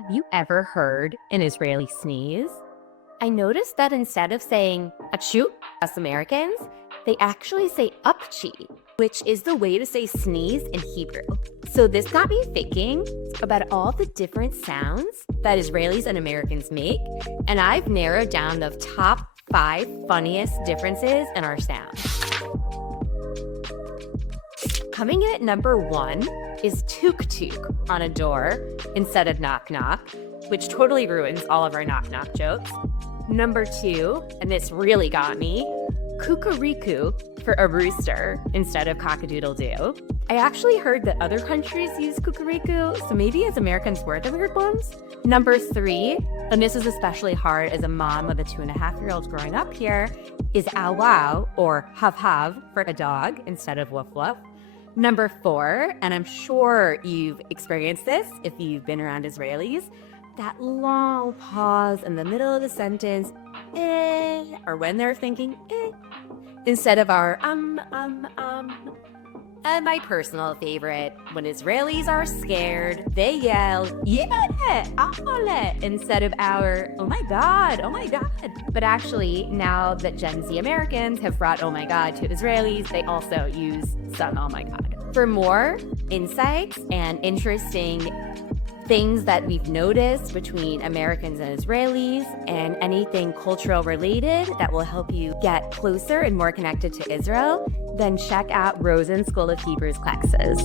Have you ever heard an Israeli sneeze? I noticed that instead of saying achoo, us Americans, they actually say upchi, which is the way to say sneeze in Hebrew. So this got me thinking about all the different sounds that Israelis and Americans make, and I've narrowed down the top 5 funniest differences in our sounds. Coming in at number 1 is tuk-tuk on a door instead of knock-knock, which totally ruins all of our knock-knock jokes. Number 2, and this really got me, Kukuriku for a rooster instead of cock-a-doodle-doo. I actually heard that other countries use Kukuriku, so maybe as Americans we're the weird ones. Number 3, and this is especially hard as a mom of a 2.5-year-old growing up here, is ow-wow or hav-hav for a dog instead of woof-woof. Number 4, and I'm sure you've experienced this if you've been around Israelis, that long pause in the middle of the sentence, or when they're thinking, instead of our And my personal favorite, when Israelis are scared, they yell, yeah, ahole, instead of our, oh my God, oh my God. But actually, now that Gen Z Americans have brought oh my God to Israelis, they also use some oh my God. For more insights and interesting things that we've noticed between Americans and Israelis and anything cultural related that will help you get closer and more connected to Israel, then check out Rosen School of Hebrew's classes.